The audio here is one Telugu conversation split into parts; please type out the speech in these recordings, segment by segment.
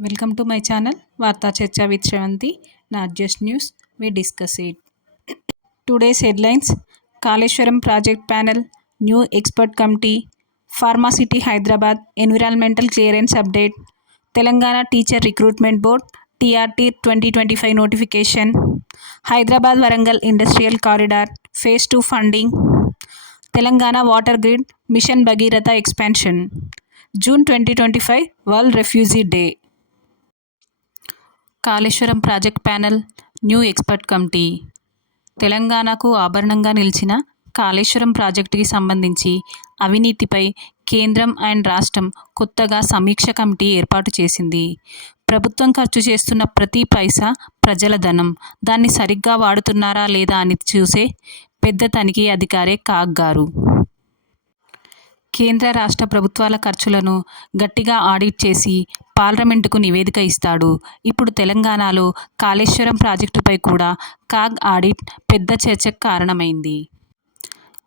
వెల్కమ్ టు మై ఛానల్ వార్తా చర్చ with Sravanthi not just news. We discuss it today's headlines Kaleshwaram project panel new expert committee Pharma City Hyderabad environmental clearance update Telangana teacher recruitment board TRT twenty twenty five notification Hyderabad Warangal industrial corridor phase two funding Telangana water grid mission Bhagiratha expansion June twenty twenty five world refugee day Kaleshwaram project panel new expert committee. తెలంగాణకు ఆభరణంగా నిలిచిన కాళేశ్వరం ప్రాజెక్టుకి సంబంధించి అవినీతిపై కేంద్రం అండ్ రాష్ట్రం కొత్తగా సమీక్ష కమిటీ ఏర్పాటు చేసింది. ప్రభుత్వం ఖర్చు చేస్తున్న ప్రతి పైసా ప్రజల ధనం. దాన్ని సరిగ్గా వాడుతున్నారా లేదా అని చూసే పెద్ద తనిఖీ అధికారే కాగ్ గారు. కేంద్ర రాష్ట్ర ప్రభుత్వాల ఖర్చులను గట్టిగా ఆడిట్ చేసి పార్లమెంటుకు నివేదిక ఇస్తాడు. ఇప్పుడు తెలంగాణలో కాళేశ్వరం ప్రాజెక్టుపై కూడా కాగ్ ఆడిట్ పెద్ద చర్చకు కారణమైంది.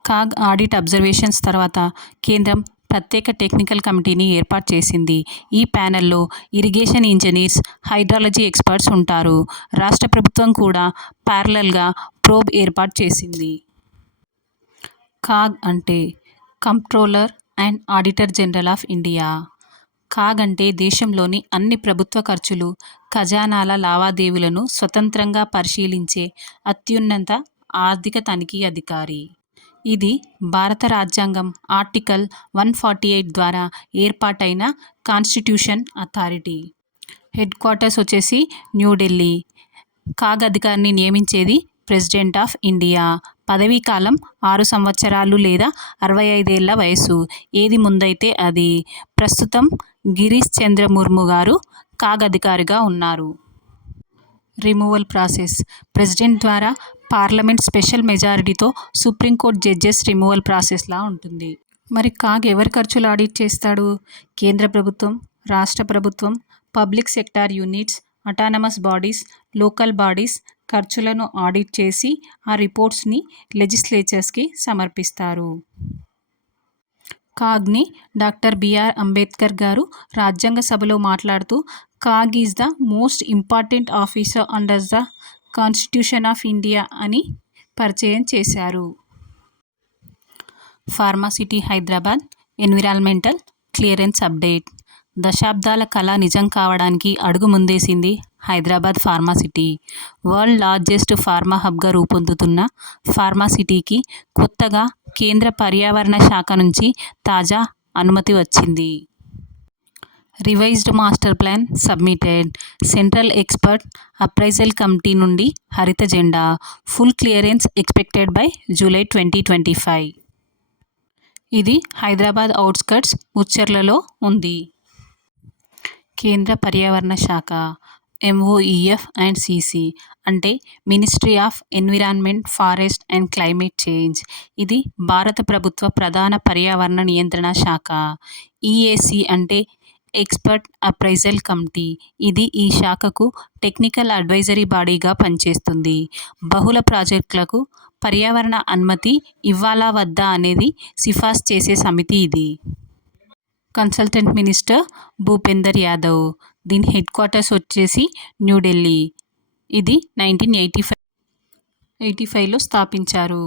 కాగ్ ఆడిట్ అబ్జర్వేషన్స్ తర్వాత కేంద్రం ప్రత్యేక టెక్నికల్ కమిటీని ఏర్పాటు చేసింది. ఈ ప్యానెల్లో ఇరిగేషన్ ఇంజనీర్స్ హైడ్రాలజీ ఎక్స్పర్ట్స్ ఉంటారు. రాష్ట్ర ప్రభుత్వం కూడా ప్యారలల్గా ప్రోబ్ ఏర్పాటు చేసింది. కాగ్ అంటే comptroller and auditor general of India. CAG అంటే దేశంలోని అన్ని ప్రభుత్వ ఖర్చులు ఖజానాల లావాదేవీలను స్వతంత్రంగా పరిశీలించే అత్యున్నత ఆర్థిక తనిఖీ అధికారి. ఇది భారత రాజ్యాంగం ఆర్టికల్ వన్ ఫార్టీ ఎయిట్ ద్వారా ఏర్పాటైన కాన్స్టిట్యూషన్ అథారిటీ. హెడ్ క్వార్టర్స్ వచ్చేసి న్యూఢిల్లీ కాగ్ అధికారిని నియమించేది ప్రెసిడెంట్ ఆఫ్ ఇండియా. పదవీ కాలం ఆరు సంవత్సరాలు లేదా అరవై ఐదేళ్ళ వయసు ఏది ముందైతే అది. ప్రస్తుతం గిరీష్ చంద్ర ముర్ము గారు కాగ్ అధికారిగా ఉన్నారు. Removal process. ప్రెసిడెంట్ ద్వారా పార్లమెంట్ స్పెషల్ మెజారిటీతో సుప్రీంకోర్టు జడ్జెస్ రిమూవల్ ప్రాసెస్లా ఉంటుంది. మరి కాగ్ ఎవరి ఖర్చులు ఆడిట్ చేస్తాడు? కేంద్ర ప్రభుత్వం రాష్ట్ర ప్రభుత్వం public sector units autonomous bodies local bodies ఖర్చులను ఆడిట్ చేసి ఆ రిపోర్ట్స్ని లెజిస్లేచర్స్కి సమర్పిస్తారు. కాగ్ని డాక్టర్ బిఆర్ అంబేద్కర్ గారు రాజ్యాంగ సభలో మాట్లాడుతూ CAG is the most important officer under the constitution of India అని పరిచయం చేశారు. Pharma City Hyderabad environmental clearance update. దశాబ్దాల కళ నిజం కావడానికి అడుగు ముందేసింది Hyderabad Pharma City world largest pharma హబ్గా రూపొందుతున్న ఫార్మాసిటీకి కొత్తగా కేంద్ర పర్యావరణ శాఖ నుంచి తాజా అనుమతి వచ్చింది. Revised master plan submitted. Central expert appraisal committee నుండి హరిత జెండా. Full clearance expected by July twenty twenty five. ఇది హైదరాబాద్ అవుట్స్కట్స్ ముచ్చర్లలో ఉంది. కేంద్ర పర్యావరణ శాఖ ఎంఓఈఎఫ్ అండ్ సిసి అంటే ministry of environment forest and climate change ఇది భారత ప్రభుత్వ ప్రధాన పర్యావరణ నియంత్రణ శాఖ. ఈఏసి అంటే ఎక్స్పర్ట్ అప్రైజల్ కమిటీ ఇది ఈ శాఖకు టెక్నికల్ అడ్వైజరీ బాడీగా పనిచేస్తుంది. బహుళ ప్రాజెక్టులకు పర్యావరణ అనుమతి ఇవ్వాలా వద్దా అనేది సిఫార్సు చేసే సమితి ఇది. Consultant minister Bhupender Yadav. దీని హెడ్ క్వార్టర్స్ వచ్చేసి న్యూఢిల్లీ ఇది నైన్టీన్ ఎయిటీ ఫైవ్ ఎయిటీ ఫైవ్లో స్థాపించారు.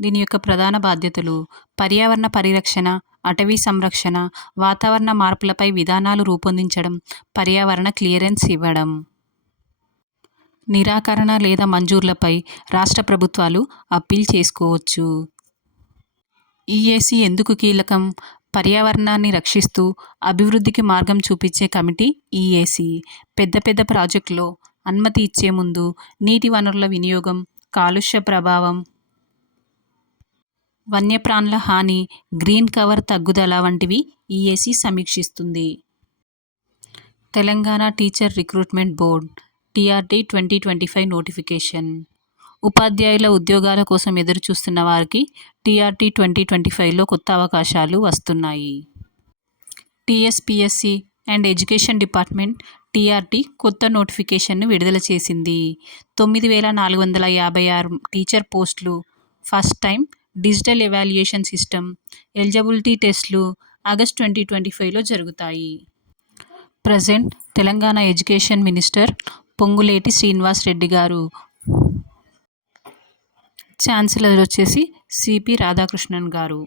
దీని యొక్క ప్రధాన బాధ్యతలు పర్యావరణ పరిరక్షణ అటవీ సంరక్షణ వాతావరణ మార్పులపై విధానాలు రూపొందించడం పర్యావరణ క్లియరెన్స్ ఇవ్వడం. నిరాకరణ లేదా మంజూర్లపై రాష్ట్ర ప్రభుత్వాలు అప్పీల్ చేసుకోవచ్చు. ఈఏసీ ఎందుకు కీలకం? పర్యావరణాన్ని రక్షిస్తూ అభివృద్ధికి మార్గం చూపించే కమిటీ ఈఏసీ పెద్ద పెద్ద ప్రాజెక్టులో అనుమతి ఇచ్చే ముందు నీటి వనరుల వినియోగం కాలుష్య ప్రభావం వన్యప్రాణుల హాని గ్రీన్ కవర్ తగ్గుదల వంటివి EAC సమీక్షిస్తుంది. Telangana teacher recruitment board TRT twenty twenty five notification. ఉపాధ్యాయుల ఉద్యోగాల కోసం ఎదురుచూస్తున్న వారికి టీఆర్టీ ట్వంటీ ట్వంటీ ఫైవ్లో కొత్త అవకాశాలు వస్తున్నాయి. TSPSC and education department TRT కొత్త నోటిఫికేషన్ను విడుదల చేసింది. తొమ్మిది వేల నాలుగు వందల యాభై ఆరు టీచర్ పోస్టులు first time digital evaluation system eligibility టెస్ట్లు ఆగస్ట్ ట్వంటీ ట్వంటీ ఫైవ్లో జరుగుతాయి. Present Telangana education minister Ponguleti Srinivas Reddy గారు ఛాన్సలర్ వచ్చేసి సిపి రాధాకృష్ణన్ గారు.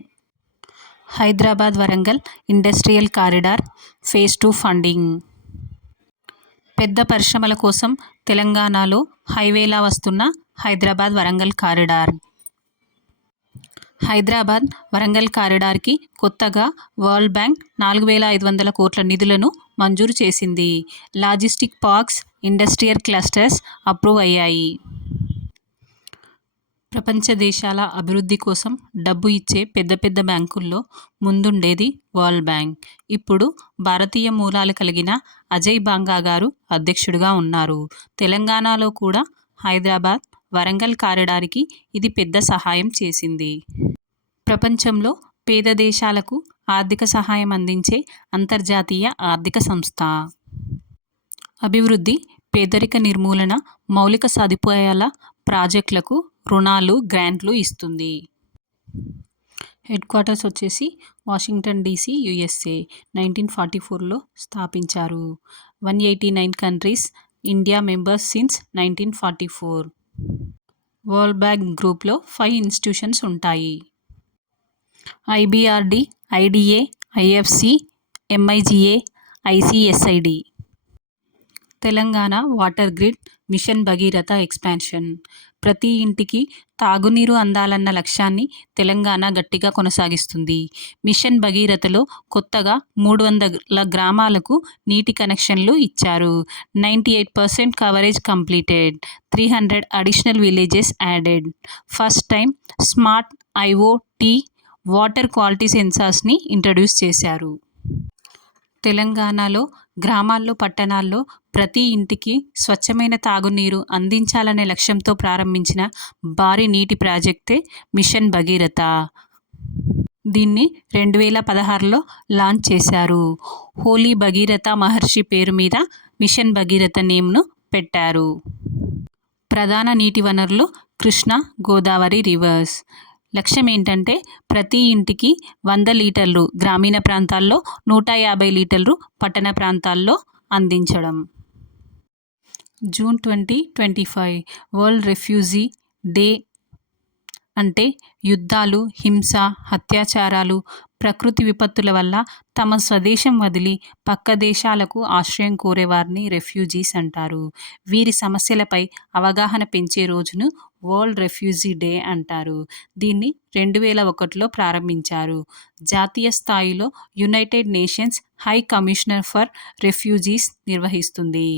Hyderabad Warangal industrial corridor phase two funding. పెద్ద పరిశ్రమల కోసం తెలంగాణలో హైవేలా వస్తున్న హైదరాబాద్ వరంగల్ కారిడార్. హైదరాబాద్ వరంగల్ కారిడార్కి కొత్తగా వరల్డ్ బ్యాంక్ నాలుగు వేల ఐదు వందల కోట్ల నిధులను మంజూరు చేసింది. Logistic parks industrial clusters approve అయ్యాయి. ప్రపంచ దేశాల అభివృద్ధి కోసం డబ్బు ఇచ్చే పెద్ద పెద్ద బ్యాంకుల్లో ముందుండేది వరల్డ్ బ్యాంక్. ఇప్పుడు భారతీయ మూలాలు కలిగిన అజయ్ బాంగా గారు అధ్యక్షుడిగా ఉన్నారు. తెలంగాణలో కూడా హైదరాబాద్ వరంగల్ కారిడార్కి ఇది పెద్ద సహాయం చేసింది. ప్రపంచంలో పేద దేశాలకు ఆర్థిక సహాయం అందించే అంతర్జాతీయ ఆర్థిక సంస్థ. అభివృద్ధి పేదరిక నిర్మూలన మౌలిక సదుపాయాల ప్రాజెక్టులకు రుణాలు గ్రాంట్లు ఇస్తుంది. హెడ్ క్వార్టర్స్ వచ్చేసి Washington DC USA nineteen forty ఫోర్లో స్థాపించారు. One eighty nine countries India members since nineteen forty four. World bank గ్రూప్లో ఫైవ్ ఇన్స్టిట్యూషన్స్ ఉంటాయి. IBRD IDA IFC MIGA ICSID Telangana water grid mission Bhagiratha expansion. ప్రతి ఇంటికి తాగునీరు అందాలన్న లక్ష్యాన్ని తెలంగాణ గట్టిగా కొనసాగిస్తుంది. మిషన్ భగీరథలో కొత్తగా మూడు వందల గ్రామాలకు నీటి కనెక్షన్లు ఇచ్చారు. Ninety eight percent coverage completed. Three hundred additional villages added. First time smart IOT water quality సెన్సార్స్ని introduce చేశారు. తెలంగాణలో గ్రామాల్లో పట్టణాల్లో ప్రతి ఇంటికి స్వచ్ఛమైన తాగునీరు అందించాలనే లక్ష్యంతో ప్రారంభించిన భారీ నీటి ప్రాజెక్టే మిషన్ భగీరథ. దీన్ని రెండు వేల పదహారులో లాంచ్ చేశారు. హోలీ భగీరథ మహర్షి పేరు మీద మిషన్ భగీరథ నేమ్ను పెట్టారు. ప్రధాన నీటి వనరులు కృష్ణ గోదావరి రివర్స్. లక్ష్యం ఏంటంటే ప్రతి ఇంటికి వంద లీటర్లు గ్రామీణ ప్రాంతాల్లో నూట యాభై లీటర్లు పట్టణ ప్రాంతాల్లో అందించడం. June twenty twenty five world refugee day అంటే యుద్ధాలు హింస అత్యాచారాలు ప్రకృతి విపత్తుల వల్ల తమ స్వదేశం వదిలి పక్క దేశాలకు ఆశ్రయం కోరేవారిని రెఫ్యూజీస్ అంటారు. వీరి సమస్యలపై అవగాహన పెంచే రోజును వరల్డ్ రెఫ్యూజీ డే అంటారు. దీన్ని రెండు వేల ఒకటిలో ప్రారంభించారు. జాతీయ స్థాయిలో United Nations high commissioner for refugees నిర్వహిస్తుంది.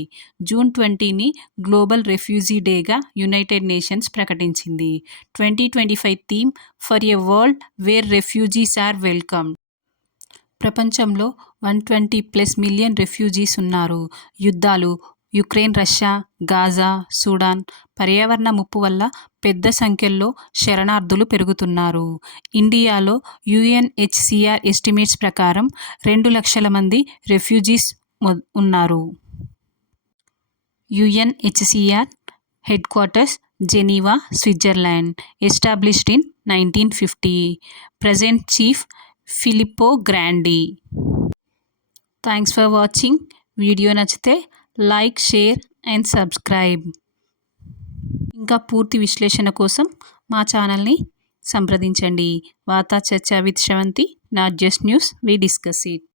జూన్ ట్వంటీని గ్లోబల్ రెఫ్యూజీ డేగా యునైటెడ్ నేషన్స్ ప్రకటించింది. Twenty twenty five theme for a world where refugees are welcome. ప్రపంచంలో one twenty plus million refugees ఉన్నారు. యుద్ధాలు యుక్రెయిన్ రష్యా గాజా సూడాన్ పర్యావరణ ముప్పు వల్ల పెద్ద సంఖ్యలో శరణార్థులు పెరుగుతున్నారు. ఇండియాలో యుఎన్హెచ్సిఆర్ ఎస్టిమేట్స్ ప్రకారం రెండు లక్షల మంది రెఫ్యూజీస్ ఉన్నారు. UNHCR headquarters Geneva Switzerland established in nineteen fifty present chief Filippo Grandi. Thanks for watching. Video నచ్చితే లైక్ షేర్ అండ్ సబ్స్క్రైబ్. ఇంకా పూర్తి విశ్లేషణ కోసం మా ఛానల్ని సంప్రదించండి. వార్తా చర్చ with Sravanthi not just news we discuss it.